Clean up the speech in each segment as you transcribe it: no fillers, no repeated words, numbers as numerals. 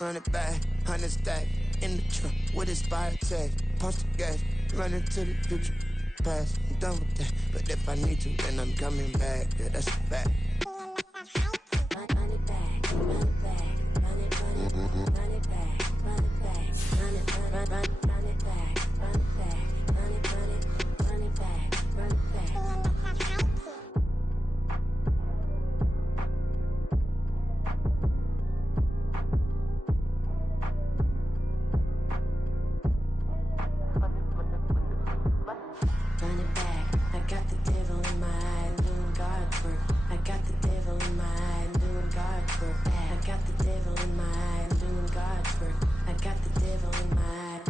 run it back, 100 stack, in the truck with expired tag, punch the gas, run into the future, past, I'm done with that, but if I need to, then I'm coming back, yeah, that's a fact. Run it back, run it back, run it, run it, run it back, run it back, run it, run it back, run it back, run it, run it, run it back, run it back. Run it back, I got the devil in my eye, doing God work. I got the devil in my eye, doing God work. I got the devil in my eye, doing God work. I got the devil in my eye.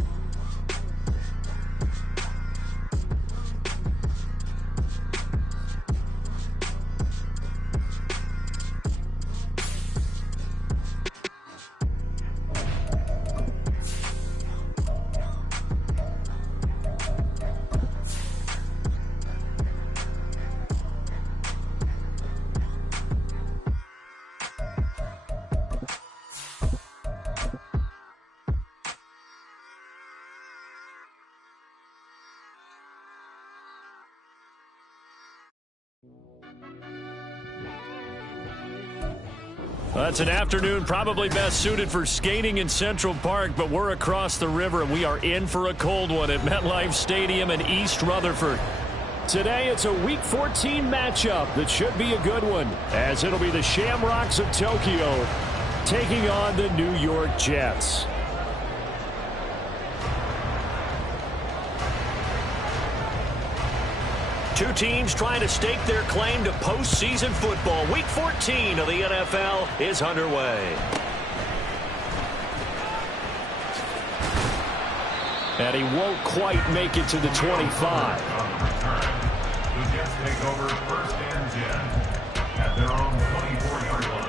That's an afternoon probably best suited for skating in Central Park, but we're across the river and we are in for a cold one at MetLife Stadium in East Rutherford. Today it's a Week 14 matchup that should be a good one, as it'll be the Shamrocks of Tokyo taking on the New York Jets. Two teams trying to stake their claim to postseason football. Week 14 of the NFL is underway. And he won't quite make it to the 25. The Jets take over 1st and 10 at their own 24-yard line.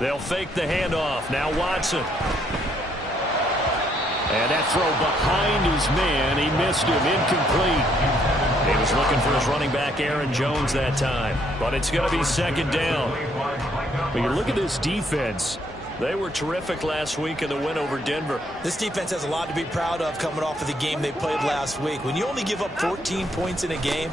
They'll fake the handoff. Now Watson. And that throw behind his man. He missed him. Incomplete. He was looking for his running back, Aaron Jones, that time. But it's going to be second down. But you look at this defense. They were terrific last week in the win over Denver. This defense has a lot to be proud of coming off of the game they played last week. When you only give up 14 points in a game,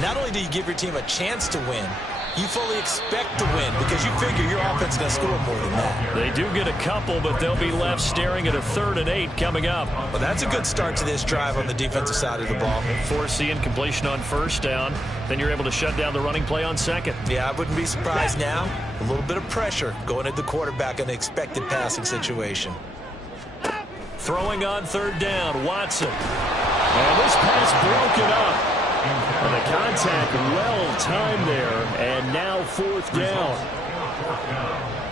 not only do you give your team a chance to win, you fully expect to win because you figure your offense is going to score more than that. They do get a couple, but they'll be left staring at a 3rd and 8 coming up. Well, that's a good start to this drive on the defensive side of the ball. Force the incompletion on 1st down. Then you're able to shut down the running play on 2nd. Yeah, I wouldn't be surprised now. A little bit of pressure going at the quarterback in an expected passing situation. Throwing on 3rd down, Watson. And this pass broken up. And the contact well timed there, and now 4th down.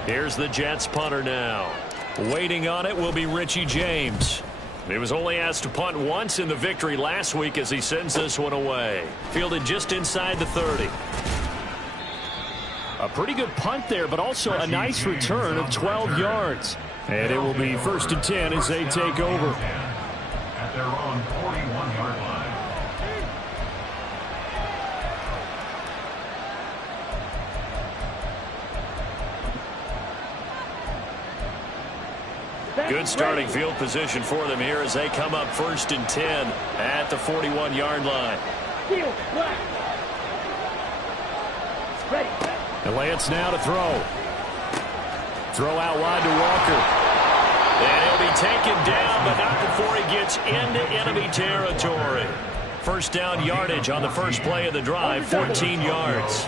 Here's the Jets punter now. Waiting on it will be Richie James. He was only asked to punt once in the victory last week as he sends this one away. Fielded just inside the 30. A pretty good punt there, but also a nice return of 12 yards. And it will be 1st and 10 as they take over. At their own 41-yard line. Good starting field position for them here as they come up 1st and 10 at the 41-yard line. And Lance now to throw. Throw out wide to Walker. And he'll be taken down, but not before he gets into enemy territory. 1st down yardage on the first play of the drive, 14 yards.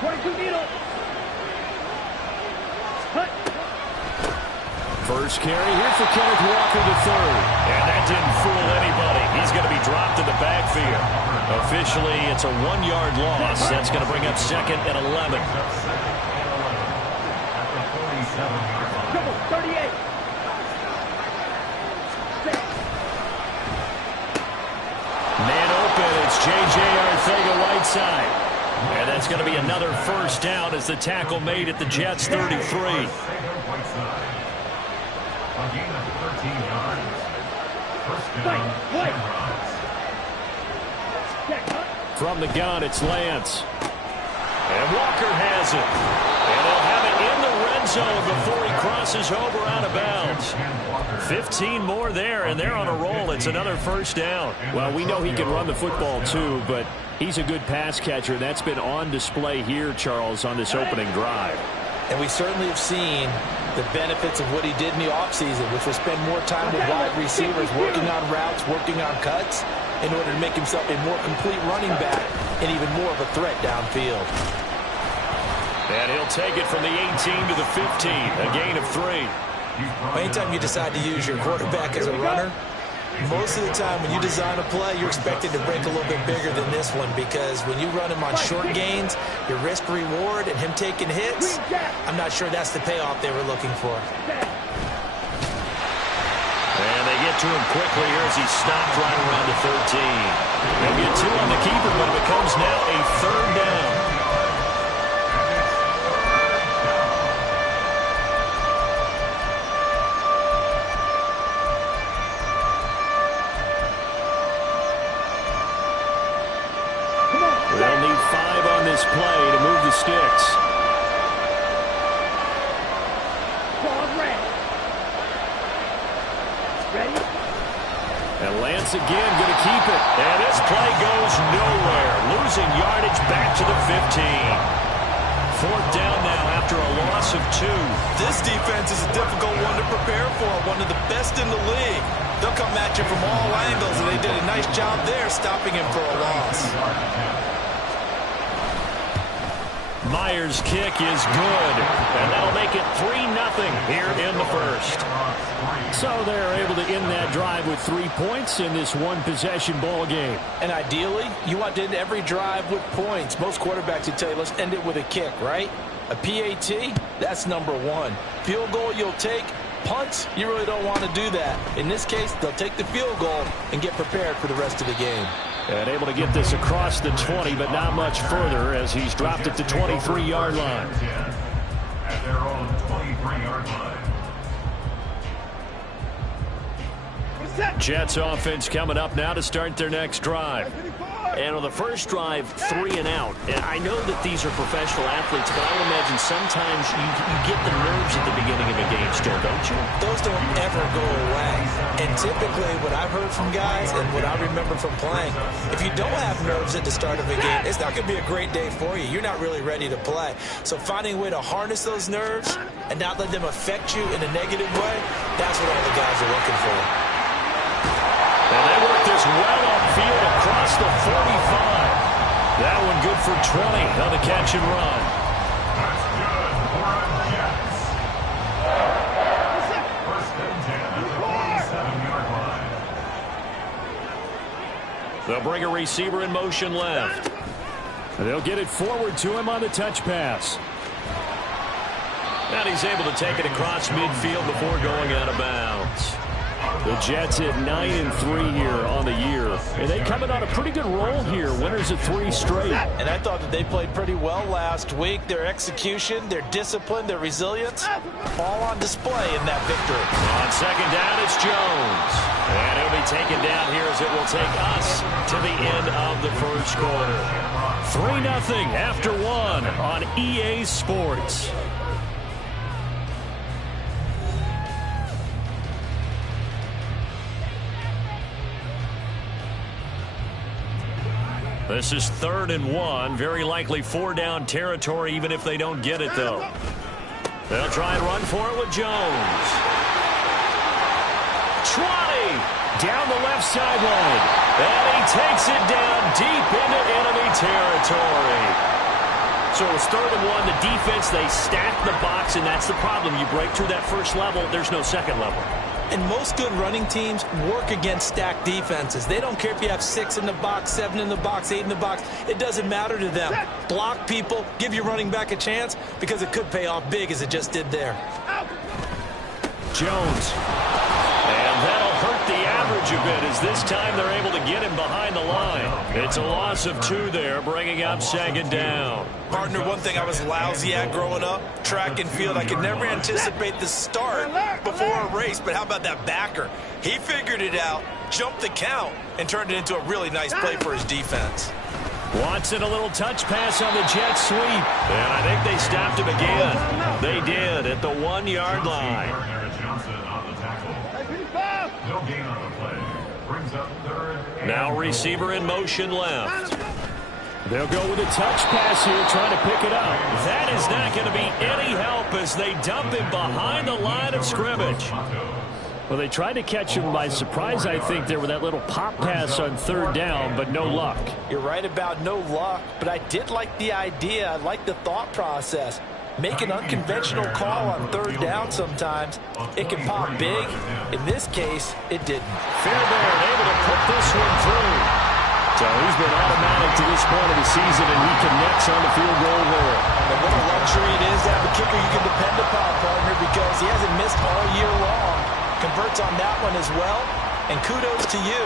22 needle. First carry here for Kenneth Walker to 3rd. And that didn't fool anybody. He's going to be dropped in the backfield. Officially, it's a 1-yard loss. That's going to bring up 2nd and 11. Double, 38. Man open. It's J.J. Arcega-Whiteside. inside. And that's going to be another first down as the tackle made at the Jets' 33. A gain of 13 yards. First down, Shamrock. From the gun, it's Lance. And Walker has it. And they'll have it in the red zone before he crosses over out of bounds. 15 more there, and they're on a roll. It's another first down. Well, we know he can run the football too, but he's a good pass catcher. That's been on display here, Charles, on this opening drive. And we certainly have seen the benefits of what he did in the offseason, which was spend more time with wide receivers, working on routes, working on cuts, in order to make himself a more complete running back and even more of a threat downfield. And he'll take it from the 18 to the 15, a gain of 3. Anytime you decide to use your quarterback as a runner, most of the time when you design a play, you're expected to break a little bit bigger than this one, because when you run him on short gains, your risk-reward and him taking hits, I'm not sure that's the payoff they were looking for. And they get to him quickly here as he stopped right around the 13. They'll get 2 on the keeper, but it becomes now a third down. They'll need 5 on this play to move the sticks. And Lance again going to keep it. And this play goes nowhere. Losing yardage back to the 15. 4th down now after a loss of 2. This defense is a difficult one to prepare for, one of the best in the league. They'll come at you from all angles, and they did a nice job there stopping him for a loss. Myers' kick is good, and that'll make it 3-0 here in the first. So they're able to end that drive with 3 points in this one-possession ball game. And ideally, you want to end every drive with points. Most quarterbacks would tell you, let's end it with a kick, right? A PAT, that's number 1. Field goal you'll take. Punts, you really don't want to do that. In this case, they'll take the field goal and get prepared for the rest of the game. And able to get this across the 20, but not much further as he's dropped it to 23-yard line. At their own 23-yard line. Jets offense coming up now to start their next drive. And on the first drive, 3 and out. And I know that these are professional athletes, but I would imagine sometimes you get the nerves at the beginning of a game still, don't you? Those don't ever go away. And typically what I've heard from guys and what I remember from playing, if you don't have nerves at the start of a game, it's not going to be a great day for you. You're not really ready to play. So finding a way to harness those nerves and not let them affect you in a negative way, that's what all the guys are looking for. And they work this well upfield across the 45. That one good for 20 on the catch and run. That's good for a Jets. First and 10 at the 47-yard line. They'll bring a receiver in motion left. They'll get it forward to him on the touch pass. And he's able to take it across midfield before going out of bounds. The Jets at 9-3 here on the year. And they coming on a pretty good roll here. Winners of 3 straight. And I thought that they played pretty well last week. Their execution, their discipline, their resilience, all on display in that victory. On second down, it's Jones. And he'll be taken down here as it will take us to the end of the first quarter. 3-0 after 1 on EA Sports. This is 3rd and 1. Very likely 4-down territory, even if they don't get it, though. They'll try and run for it with Jones. 20 down the left sideline. And he takes it down deep into enemy territory. So it's 3rd and 1. The defense, they stack the box, and that's the problem. You break through that first level, there's no second level. And most good running teams work against stacked defenses. They don't care if you have 6 in the box, 7 in the box, 8 in the box. It doesn't matter to them. Block people, give your running back a chance, because it could pay off big as it just did there. Jones. And that'll hurt the average a bit as this time they're able to get him behind the line. It's a loss of 2 there, bringing up 2nd down. Partner, one thing I was lousy at growing up, track and field, I could never anticipate the start before a race, but how about that backer? He figured it out, jumped the count, and turned it into a really nice play for his defense. Watson, a little touch pass on the jet sweep. And I think they stopped him again. They did at the 1-yard line. No gain on the play. Brings up 3rd. Now receiver in motion left. They'll go with a touch pass here, trying to pick it up. That is not going to be any help as they dump him behind the line of scrimmage. Well, they tried to catch him by surprise, I think, there with that little pop pass on 3rd down, but no luck. You're right about no luck, but I did like the idea. I like the thought process. Make an unconventional call on 3rd down sometimes. It can pop big. In this case, it didn't. Fairbairn able to put this one through. So he's been automatic to this point of the season, and he connects on the field goal there. And what a luxury it is to have a kicker you can depend upon, partner, because he hasn't missed all year long. Converts on that one as well. And kudos to you.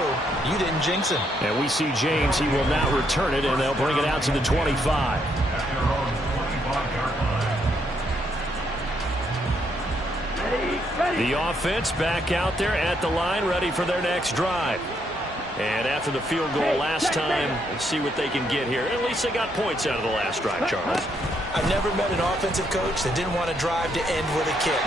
You didn't jinx him. And we see James. He will now return it, and they'll bring it out to the 25. The offense back out there at the line, ready for their next drive. And after the field goal last time, let's see what they can get here. At least they got points out of the last drive, Charles. I've never met an offensive coach that didn't want to drive to end with a kick.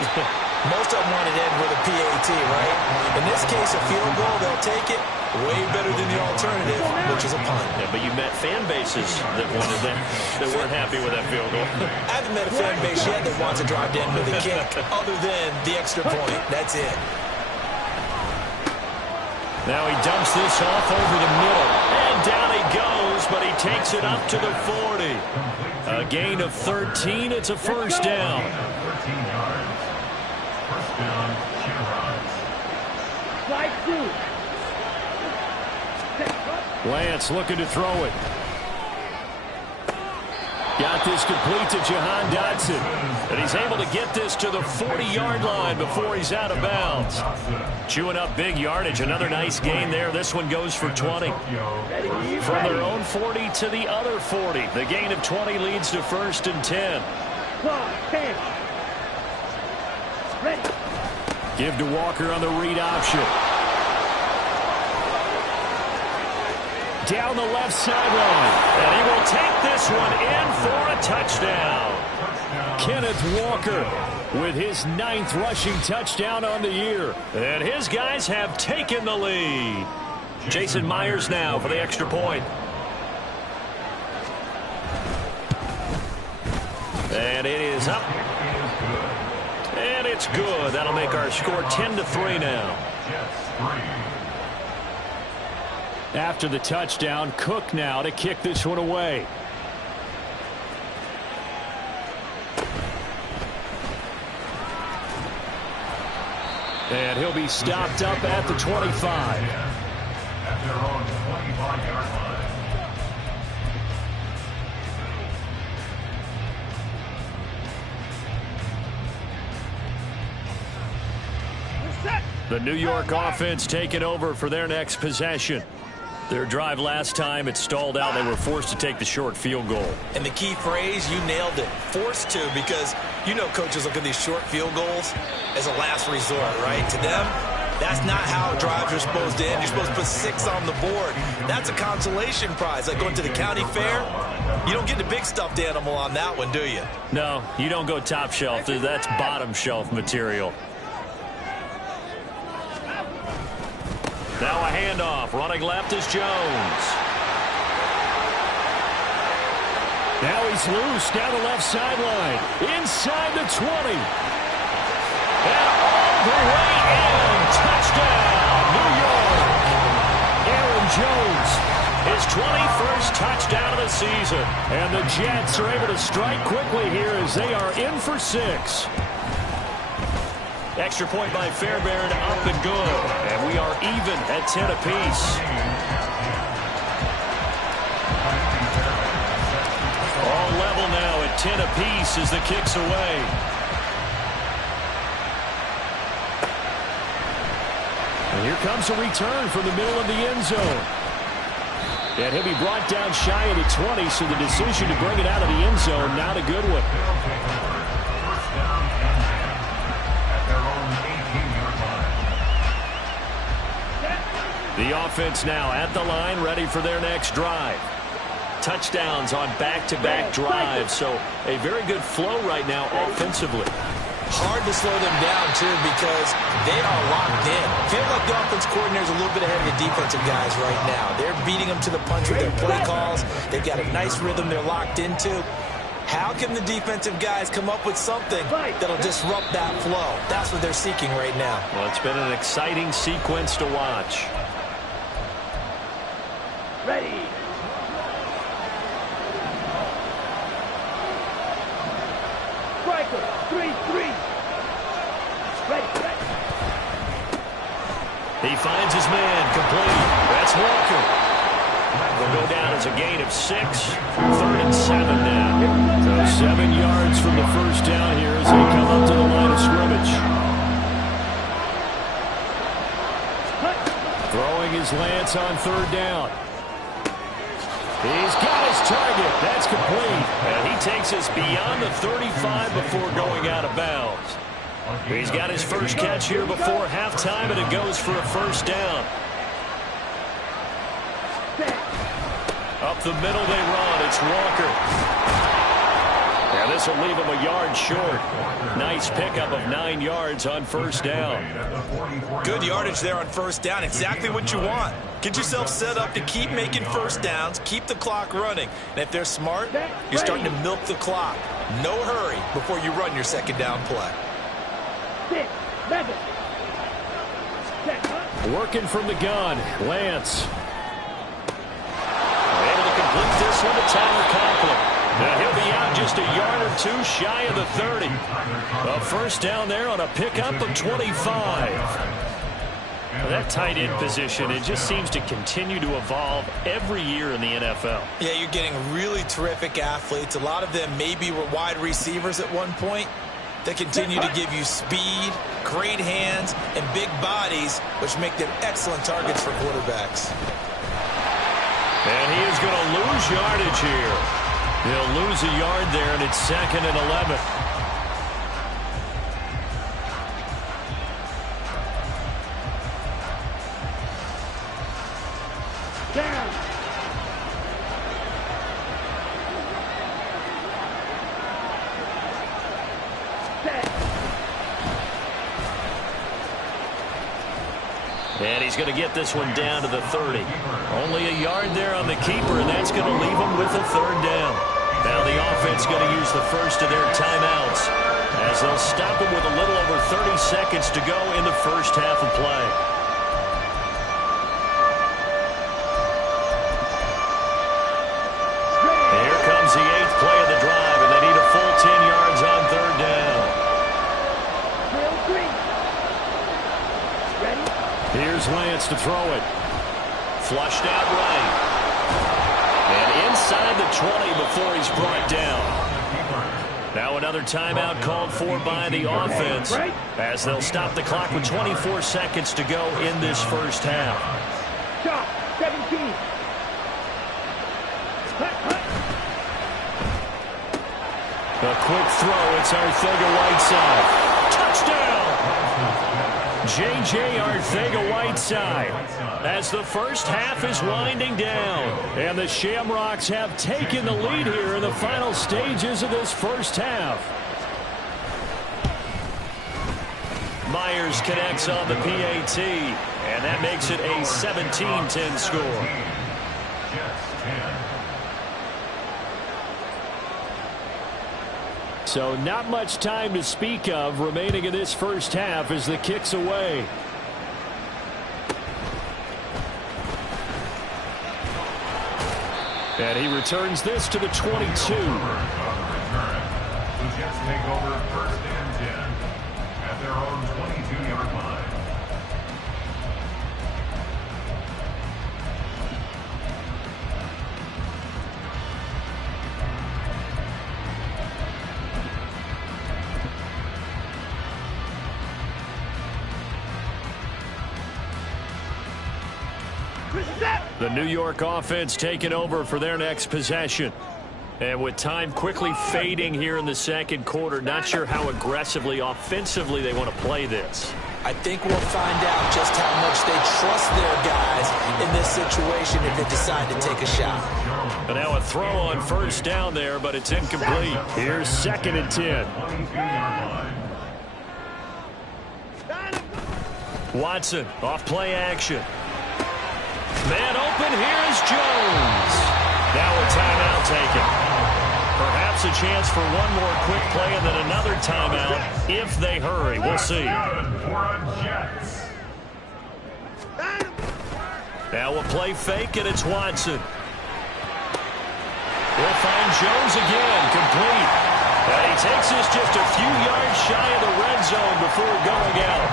Most of them want to end with a PAT, right? In this case, a field goal, they'll take it. Way better than the alternative, which is a punt. Yeah, but you met fan bases that wanted that, that weren't happy with that field goal. I haven't met a fan base yet that wants to drive to end with a kick, other than the extra point. That's it. Now he dumps this off over the middle. And down he goes, but he takes it up to the 40. A gain of 13. It's a 1st down. 13 yards. 1st down, shamrock. Slide 2. Lance looking to throw it. Got this complete to Jahan Dotson. And he's able to get this to the 40-yard line before he's out of bounds. Chewing up big yardage. Another nice gain there. This one goes for 20. From their own 40 to the other 40. The gain of 20 leads to 1st and 10. Ready. Give to Walker on the read option. Down the left sideline. And he will take this one in for a touchdown. Kenneth Walker with his 9th rushing touchdown on the year. And his guys have taken the lead. Jason Myers now for the extra point. And it is up. And it's good. That'll make our score 10-3 now. After the touchdown, Cook now to kick this one away. And he'll be stopped up at the 25. At their own 25-yard line. The New York offense taking over for their next possession. Their drive last time, it stalled out. They were forced to take the short field goal. And the key phrase, you nailed it. Forced to, because you know coaches look at these short field goals as a last resort, right? To them, that's not how drives are supposed to end. You're supposed to put 6 on the board. That's a consolation prize. Like going to the county fair, you don't get the big stuffed animal on that one, do you? No, you don't go top shelf. That's bottom shelf material. Now a handoff. Running left is Jones. Now he's loose down the left sideline. Inside the 20. And all the way in. Touchdown, New York. Aaron Jones, his 21st touchdown of the season. And the Jets are able to strike quickly here as they are in for 6. Extra point by Fairbairn, up and good. And we are even at 10 apiece. All level now at 10 apiece as the kick's away. And here comes a return from the middle of the end zone. And he'll be brought down shy of the 20, so the decision to bring it out of the end zone, not a good one. First down and 10 at their own 18-yard line. The offense now at the line, ready for their next drive. Touchdowns on back-to-back drives, so a very good flow right now offensively. Hard to slow them down, too, because they are locked in. Feel like the offense coordinator is a little bit ahead of the defensive guys right now. They're beating them to the punch with their play calls. They've got a nice rhythm they're locked into. How can the defensive guys come up with something that'll disrupt that flow? That's what they're seeking right now. Well, it's been an exciting sequence to watch. Ready. Striker, 3-3. Ready. He finds his man, complete. That's Walker. Will go down as a gain of 6. 3rd and 7 now. So 7 yards from the first down here as they come up to the line of scrimmage. Throwing his Lance on 3rd down. He's got his target. That's complete. And he takes us beyond the 35 before going out of bounds. He's got his first catch here before halftime, and it goes for a first down. Up the middle they run. It's Walker. And this will leave him a yard short. Nice pickup of 9 yards on first down. Good yardage there on first down. Exactly what you want. Get yourself set up to keep making first downs, keep the clock running. And if they're smart, you're starting to milk the clock. No hurry before you run your second down play. 6, 7. Working from the gun, Lance. Able to complete this one to Tyler Conklin. Now he'll be out just a yard or 2 shy of the 30. A first down there on a pickup of 25. Well, that tight end position, it just seems to continue to evolve every year in the NFL. Yeah, you're getting really terrific athletes. A lot of them maybe were wide receivers at one point. They continue to give you speed, great hands, and big bodies, which make them excellent targets for quarterbacks. And he is going to lose yardage here. He'll lose a yard there, and it's 2nd and 11. Down. And he's going to get this one down to the 30. Only a yard there on the keeper, and that's going to leave him with a 3rd down. Now the offense going to use the first of their timeouts as they'll stop him with a little over 30 seconds to go in the first half of play. Here comes the 8th play of the drive, and they need a full 10 yards on 3rd down. Here's Lance to throw it. Flushed out right. And inside the 20 before he's brought down. Now another timeout called for by the offense as they'll stop the clock with 24 seconds to go in this first half. Shot, 17. A quick throw. It's Arcega-Whiteside. Touchdown! J.J. Arcega-Whiteside as the first half is winding down. And the Shamrocks have taken the lead here in the final stages of this first half. Myers connects on the PAT, and that makes it a 17-10 score. So not much time to speak of remaining in this first half as the kick's away. And he returns this to the 22. The Jets take over 1st and 10 at their own 22-yard line. The New York offense taking over for their next possession. And with time quickly fading here in the second quarter, not sure how aggressively, offensively they want to play this. I think we'll find out just how much they trust their guys in this situation if they decide to take a shot. And now a throw on first down there, but it's incomplete. Here's 2nd and 10. Watson off play action. Man open, here's Jones. Now a timeout taken. Perhaps a chance for one more quick play and then another timeout if they hurry. We'll see. Now a play fake, and it's Watson. We'll find Jones again, complete. And he takes this just a few yards shy of the red zone before going out.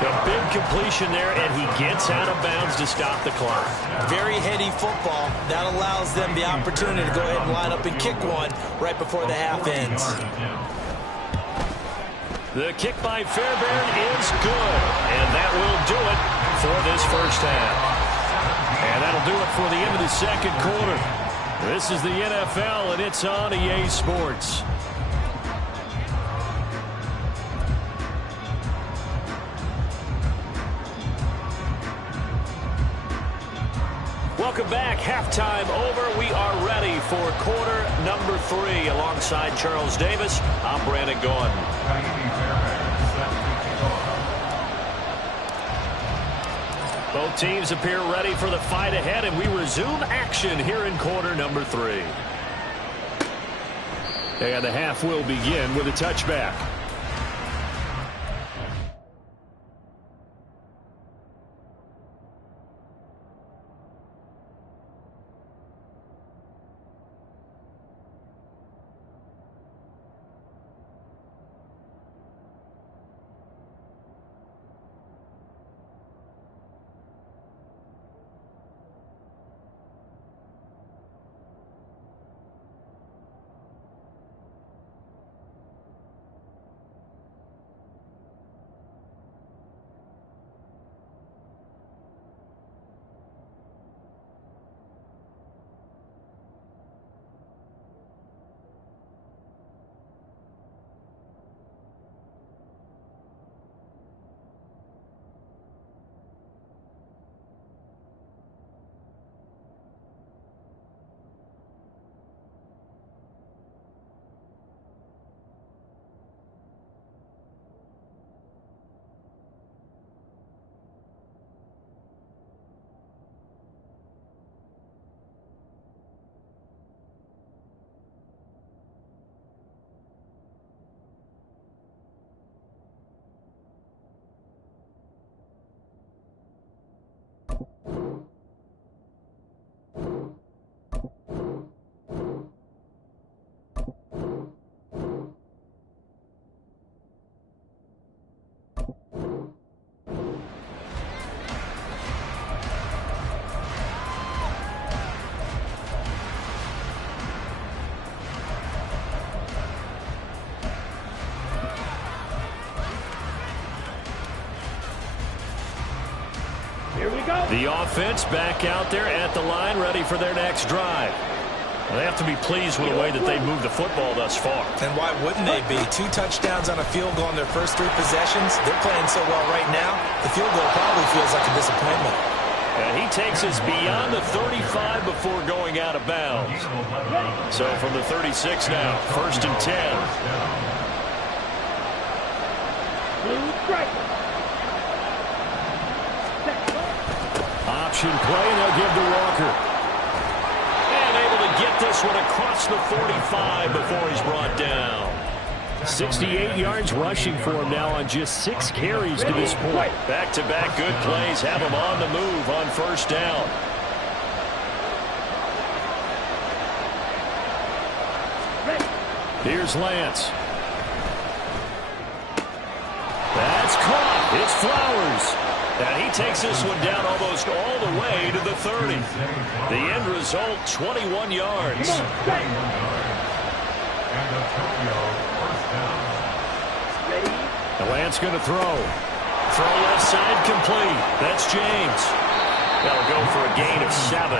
A big completion there, and he gets out of bounds to stop the clock. Very heady football. That allows them the opportunity to go ahead and line up and kick one right before the half ends. The kick by Fairbairn is good, and that will do it for this first half. And that'll do it for the end of the second quarter. This is the NFL, and it's on EA Sports. Welcome back. Halftime over. We are ready for quarter number 3. Alongside Charles Davis, I'm Brandon Gordon. Both teams appear ready for the fight ahead, and we resume action here in quarter number 3. And the half will begin with a touchback. The offense back out there at the line, ready for their next drive. Well, they have to be pleased with the way that they've moved the football thus far. And why wouldn't they be? 2 touchdowns on a field goal in their first 3 possessions. They're playing so well right now, the field goal probably feels like a disappointment. And he takes us beyond the 35 before going out of bounds. So from the 36 now, 1st and 10. Option play, and they'll give to Walker. And able to get this one across the 45 before he's brought down. 68 yards rushing for him now on just 6 carries to this point. Back-to-back good plays have him on the move on first down. Here's Lance. That's caught. It's Flowers. And he takes this one down almost all the way to the 30. The end result, 21 yards. And Lance going to throw. Throw left side complete. That's James. They'll go for a gain of 7,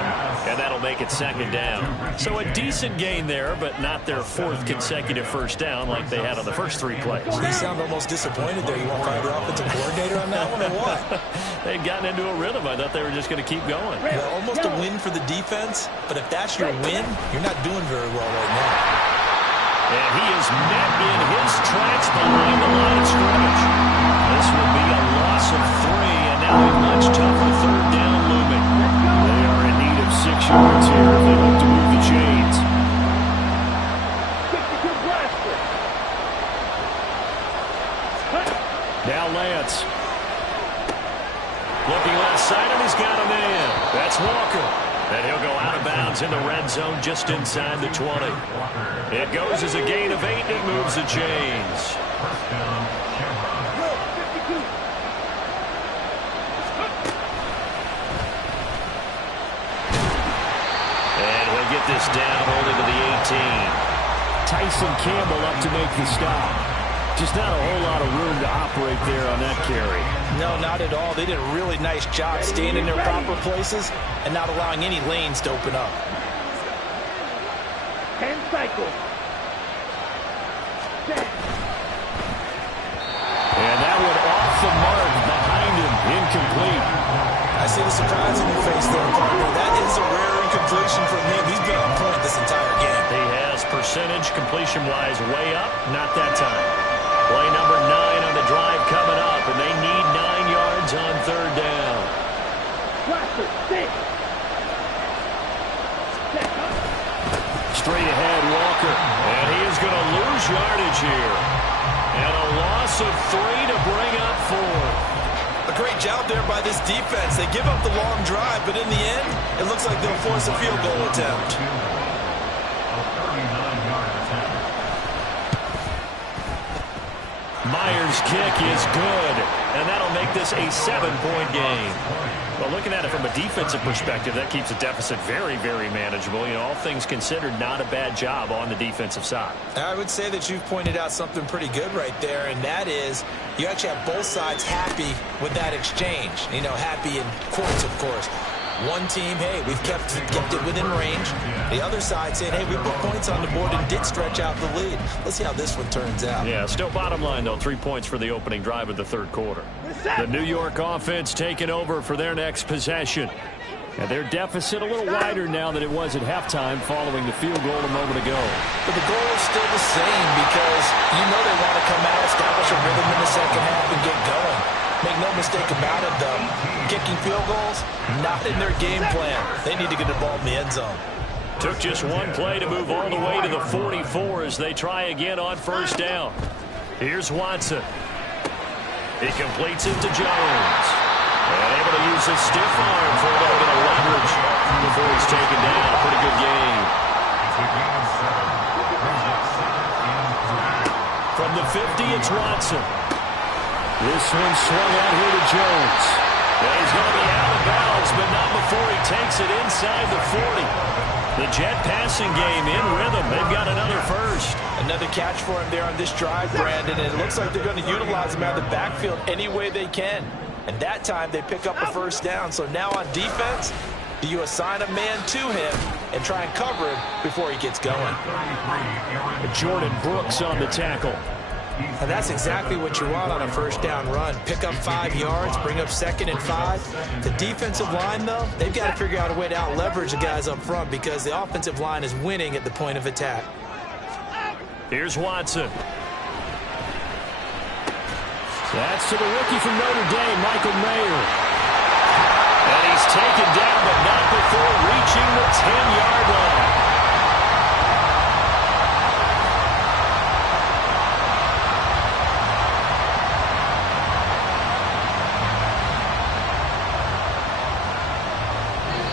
and that'll make it second down. So a decent gain there, but not their 4th consecutive first down like they had on the first 3 plays. You sound almost disappointed there. You want to fire the offensive coordinator on that one or what? They'd gotten into a rhythm. I thought they were just going to keep going. Well, almost a win for the defense, but if that's your win, you're not doing very well right now. And he is met in his tracks behind the line of scrimmage. This will be a loss of 3, and now a much tougher third down looming. They are in need of 6 yards here if they hope to move the chains. Now Lance. Looking left side, and he's got a man. That's Walker. And he'll go out of bounds in the red zone just inside the 20. It goes as a gain of 8, and it moves the chains. And he'll get this down only to the 18. Tyson Campbell up to make the stop. Just not a whole lot of room to operate there on that carry. No, not at all. They did a really nice job staying in their proper places and not allowing any lanes to open up. 10 cycles. 10. And that one off the mark behind him. Incomplete. I see the surprise in your face there, partner. That is a rare incompletion from him. He's been on point this entire game. He has percentage completion-wise way up. Not that time. Play number 9 on the drive coming up, and they need 9 yards on third down. Straight ahead, Walker. And he is going to lose yardage here. And a loss of 3 to bring up 4. A great job there by this defense. They give up the long drive, but in the end, it looks like they'll force a field goal attempt. Myers' kick is good, and that'll make this a 7-point game. Well, looking at it from a defensive perspective, that keeps the deficit very, very manageable. You know, all things considered, not a bad job on the defensive side. I would say that you've pointed out something pretty good right there, and that is you actually have both sides happy with that exchange. You know, happy in quotes, of course. One team, hey, we've kept it within range. The other side saying, hey, we put points on the board and did stretch out the lead. Let's see how this one turns out. Yeah, still bottom line, though, 3 points for the opening drive of the third quarter. The New York offense taking over for their next possession. And their deficit a little wider now than it was at halftime following the field goal a moment ago. But the goal is still the same because you know they want to come out, establish a rhythm in the second half, and get going. Make no mistake about it, though. Kicking field goals, not in their game plan. They need to get the ball in the end zone. Took just one play to move all the way to the 44 as they try again on first down. Here's Watson. He completes it to Jones. And able to use his stiff arm for a little bit of leverage before he's taken down. A pretty good game. From the 50, it's Watson. This one swung out here to Jones. And he's going to be out of bounds, but not before he takes it inside the 40. The Jet passing game in rhythm. They've got another first. Another catch for him there on this drive, Brandon, and it looks like they're going to utilize him out of the backfield any way they can. And that time they pick up a first down. So now on defense, do you assign a man to him and try and cover him before he gets going? Jordan Brooks on the tackle. And that's exactly what you want on a first down run. Pick up 5 yards, bring up 2nd and 5. The defensive line, though, they've got to figure out a way to out-leverage the guys up front because the offensive line is winning at the point of attack. Here's Watson. That's to the rookie from Notre Dame, Michael Mayer. And he's taken down, but not before reaching the 10-yard line.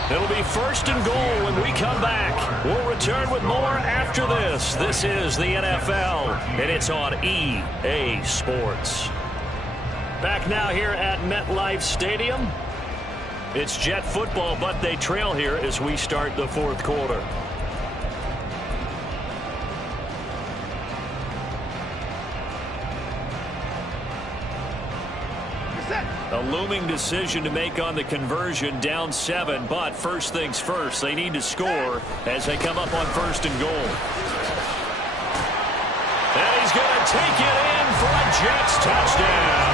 It'll be 1st and goal when we come back. We'll return with more after this. This is the NFL, and it's on EA Sports. Back now here at MetLife Stadium. It's Jet football, but they trail here as we start the fourth quarter. A looming decision to make on the conversion, down 7, but first things first, they need to score as they come up on 1st and goal. And he's going to take it in for a Jets touchdown.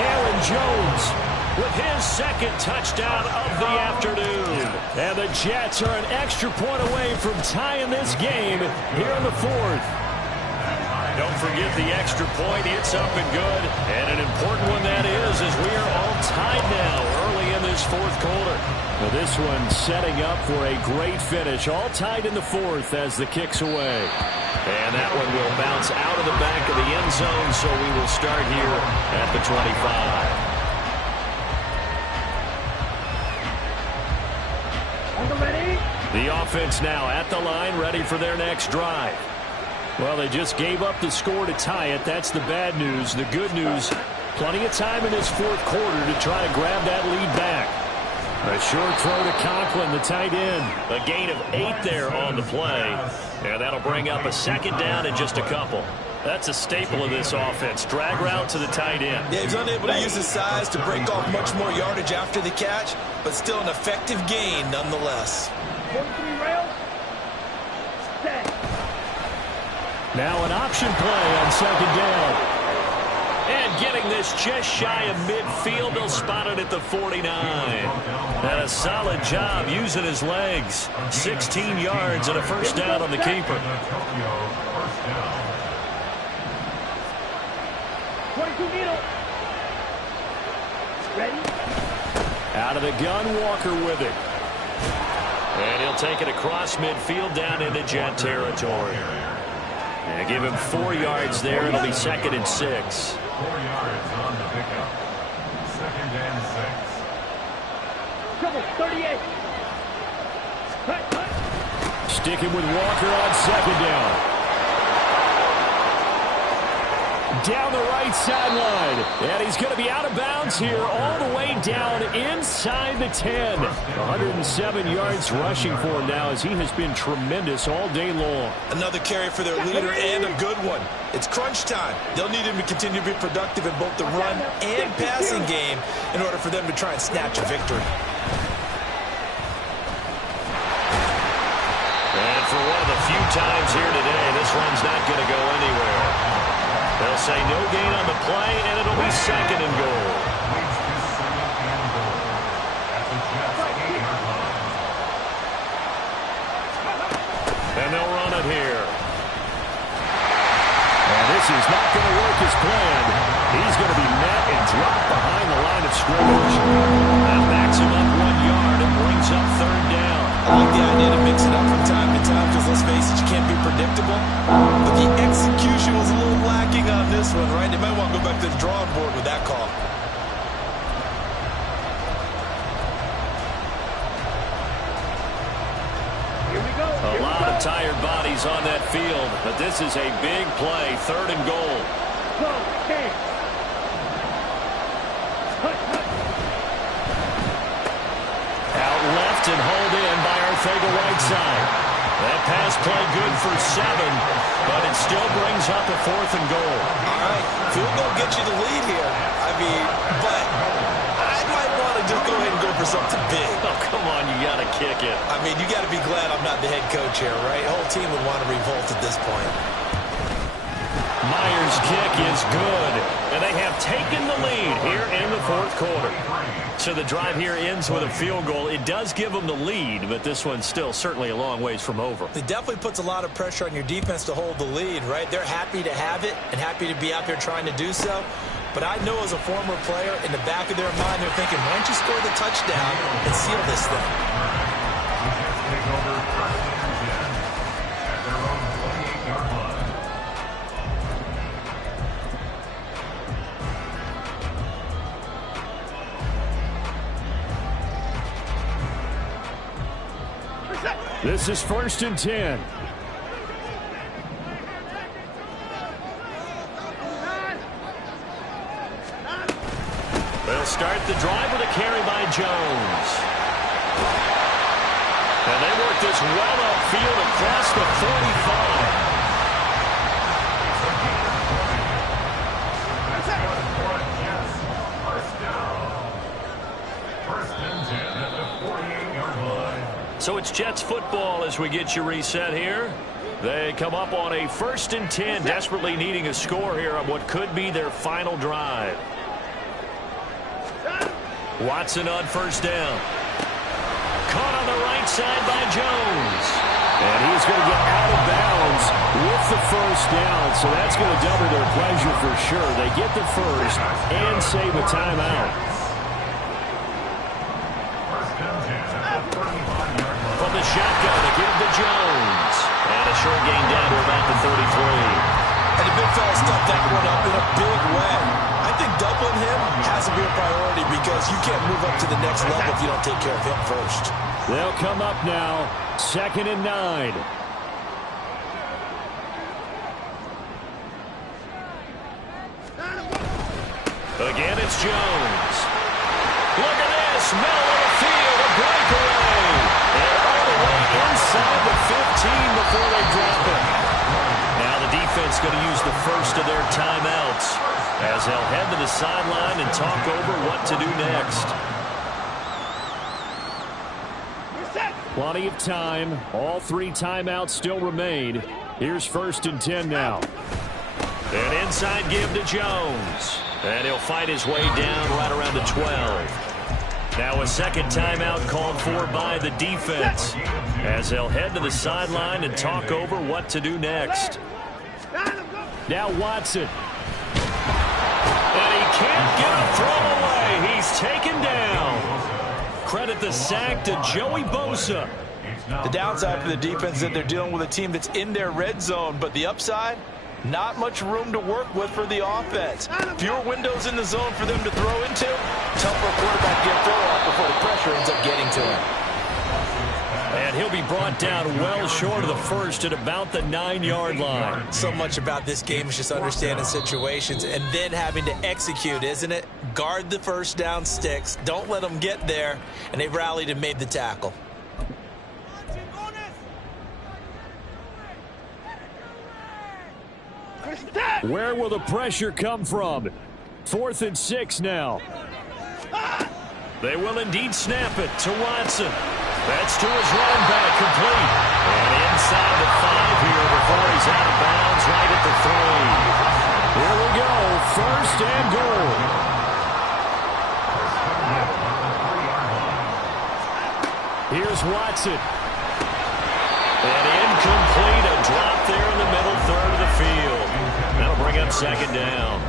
Aaron Jones with his 2nd touchdown of the afternoon. And the Jets are an extra point away from tying this game here in the 4th. Don't forget the extra point. It's up and good. And an important one that is, as we are all tied now early in this 4th quarter. Well, this one setting up for a great finish. All tied in the 4th as the kick's away. And that one will bounce out of the back of the end zone, so we will start here at the 25. The offense now at the line, ready for their next drive. Well, they just gave up the score to tie it. That's the bad news. The good news, plenty of time in this 4th quarter to try to grab that lead back. A short throw to Conklin, the tight end. A gain of 8 there on the play. And that'll bring up a 2nd down and just a couple. That's a staple of this offense. Drag route to the tight end. Yeah, he's unable to use his size to break off much more yardage after the catch, but still an effective gain nonetheless. 43 rails. Set. Now an option play on 2nd down. And getting this just shy of midfield, they'll spot it at the 49. And a solid job using his legs. 16 yards and a 1st down on the keeper. 22 needle. Ready? Out of the gun, Walker with it. And he'll take it across midfield down into Jet territory. And give him 4 yards there. It'll be 2nd and 6. 4 yards on the pickup. 2nd and 6. Trouble, 38. Cut. Sticking with Walker on 2nd down. Down the right sideline. And he's going to be out of bounds here all the way down inside the 10. 107 yards rushing for him now as he has been tremendous all day long. Another carry for their leader and a good one. It's crunch time. They'll need him to continue to be productive in both the run and passing game in order for them to try and snatch a victory. And for one of the few times here today, this one's not going to go anywhere. They'll say no gain on the play, and it'll be 2nd and goal. And they'll run it here. And this is not going to work as planned. He's going to be met and dropped behind the line of scrimmage. That backs him up 1 yard and brings up 3rd down. I like the idea to mix it up from time to time because, let's face it, you can't be predictable. But the execution was a little lacking on this one, right? They might want to go back to the drawing board with that call. Here we go. A lot of tired bodies on that field, but this is a big play, 3rd and goal. Go. 10. Cut. Out left and hauled in by Arcega-Whiteside. That pass play good for 7, but it still brings up a 4th and goal. All right, field goal gets you the lead here. I mean, but I might want to just go ahead and go for something big. Oh, come on, you got to kick it. I mean, you got to be glad I'm not the head coach here, right? The whole team would want to revolt at this point. Myers' kick is good, and they have taken the lead here in the 4th quarter. So the drive here ends with a field goal. It does give them the lead, but this one's still certainly a long ways from over. It definitely puts a lot of pressure on your defense to hold the lead, right? They're happy to have it and happy to be out there trying to do so. But I know as a former player, in the back of their mind, they're thinking, why don't you score the touchdown and seal this thing? Take over 1st and 10 at their own 28-yard line. This is 1st and 10. They'll start the drive with a carry by Jones. And they work this well upfield across the 45. So it's Jets football as we get you reset here. They come up on a 1st and 10, desperately needing a score here on what could be their final drive. Watson on 1st down. Caught on the right side by Jones. And he's going to get out of bounds with the 1st down, so that's going to double their pleasure for sure. They get the 1st and save a timeout. From the shotgun, they give to Jones. And a short gain down to about the 33. And the big fella stuffed that one up in a big way. I think doubling him has to be a priority because you can't move up to the next level if you don't take care of him first. They'll come up now, 2nd and 9. Again, it's Jones. Look at this, middle of the field, a breakaway. And all the way inside the 15 before they drop it. Now the defense going to use the first of their timeouts as they'll head to the sideline and talk over what to do next. Plenty of time. All 3 timeouts still remain. Here's 1st and 10 now. An inside give to Jones. And he'll fight his way down right around the 12. Now a 2nd timeout called for by the defense as they'll head to the sideline and talk over what to do next. Now Watson. And he can't get a throw away. He's taken down. Credit the sack to Joey Bosa. The downside for the defense is that they're dealing with a team that's in their red zone, but the upside, not much room to work with for the offense. Fewer windows in the zone for them to throw into. Tough for a quarterback to get throw off before the pressure ends up getting to him. And he'll be brought down well short of the 1st at about the 9-yard line. So much about this game is just understanding situations and then having to execute, isn't it? Guard the 1st down sticks. Don't let them get there. And they've rallied and made the tackle. Where will the pressure come from? 4th and 6 now. They will indeed snap it to Watson. That's to his running back, complete. And inside the 5 here before he's out of bounds right at the 3. Here we go, 1st and goal. Here's Watson. And incomplete, a drop there in the middle 3rd of the field. That'll bring up 2nd down.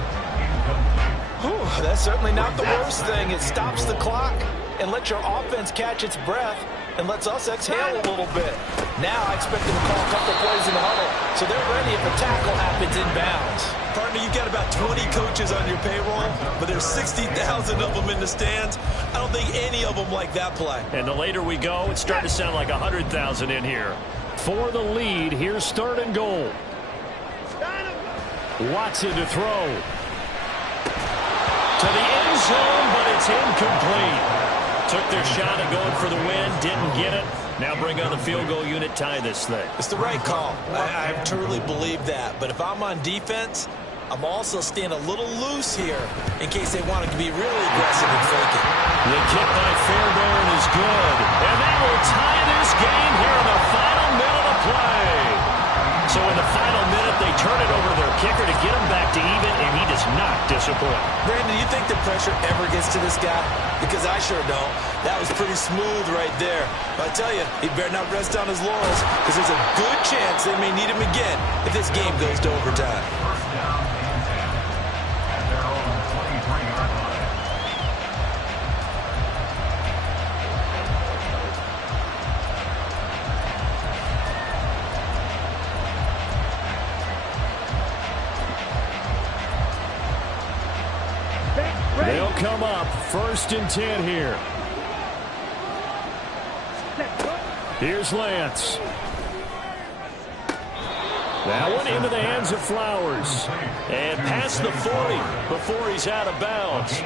Whew, that's certainly not the worst thing. It stops the clock and lets your offense catch its breath and lets us exhale a little bit. Now I expect them to call a couple plays in the huddle so they're ready if a tackle happens inbounds. Partner, you've got about 20 coaches on your payroll, but there's 60,000 of them in the stands. I don't think any of them like that play. And the later we go, it's starting to sound like 100,000 in here. For the lead, here's 3rd and goal. Watson to throw. To the end zone, but it's incomplete. Took their shot at going for the win, didn't get it. Now bring on the field goal unit, tie this thing. It's the right call. I truly believe that. But if I'm on defense, I'm also staying a little loose here in case they wanted to be really aggressive and fake it. The kick by Fairbairn is good. And they will tie this game here in the final minute of play. So in the final minute, they turn it over to their kicker to get him back to even, and he does not disappoint. Brandon, do you think the pressure ever gets to this guy? Because I sure don't. That was pretty smooth right there. But I tell you, he better not rest on his laurels because there's a good chance they may need him again if this game goes to overtime. They'll come up 1st and 10 here. Here's Lance. That one into the hands of Flowers. And past the 40 before he's out of bounds.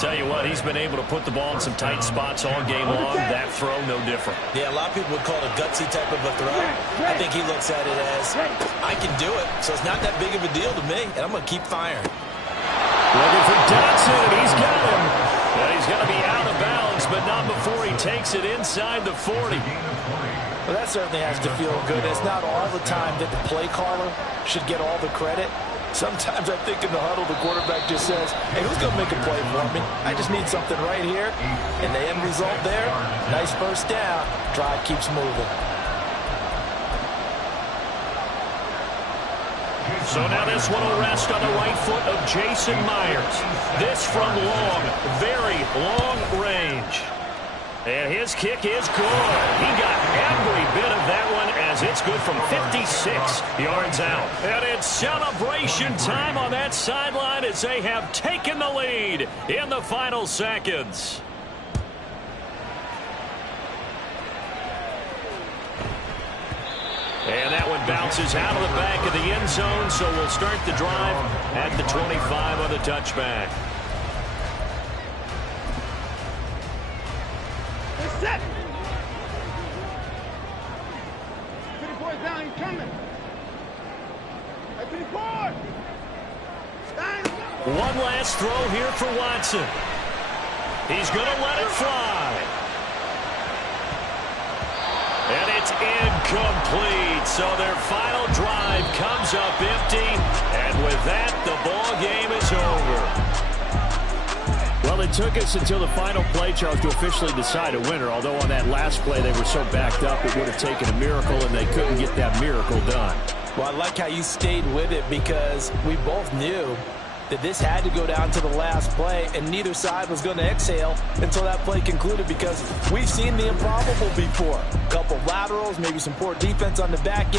Tell you what, he's been able to put the ball in some tight spots all game long. That throw, no different. Yeah, a lot of people would call it a gutsy type of a throw. I think he looks at it as, I can do it, so it's not that big of a deal to me, and I'm going to keep firing. Looking for Dotson, he's got him. And he's going to be out of bounds but not before he takes it inside the 40. Well, that certainly has to feel good. It's not all the time that the play caller should get all the credit. Sometimes I think in the huddle, the quarterback just says, hey, who's going to make a play for me? I just need something right here. And the end result there, nice first down. Drive keeps moving. So now this one will rest on the right foot of Jason Myers. This from long, very long range. And his kick is good. He got every bit of that one as it's good from 56 yards out. And it's celebration time on that sideline as they have taken the lead in the final seconds. And that one bounces out of the back of the end zone, so we'll start the drive at the 25 on the touchback. Set. 24 is down, he's coming. 24. One last throw here for Watson. He's going to let it fly. And it's incomplete. So their final drive comes up empty. And with that, the ball game is over. Well, it took us until the final play, Charles, to officially decide a winner. Although on that last play they were so backed up, it would have taken a miracle, and they couldn't get that miracle done. Well, I like how you stayed with it because we both knew that this had to go down to the last play, and neither side was going to exhale until that play concluded because we've seen the improbable before. A couple laterals, maybe some poor defense on the back end.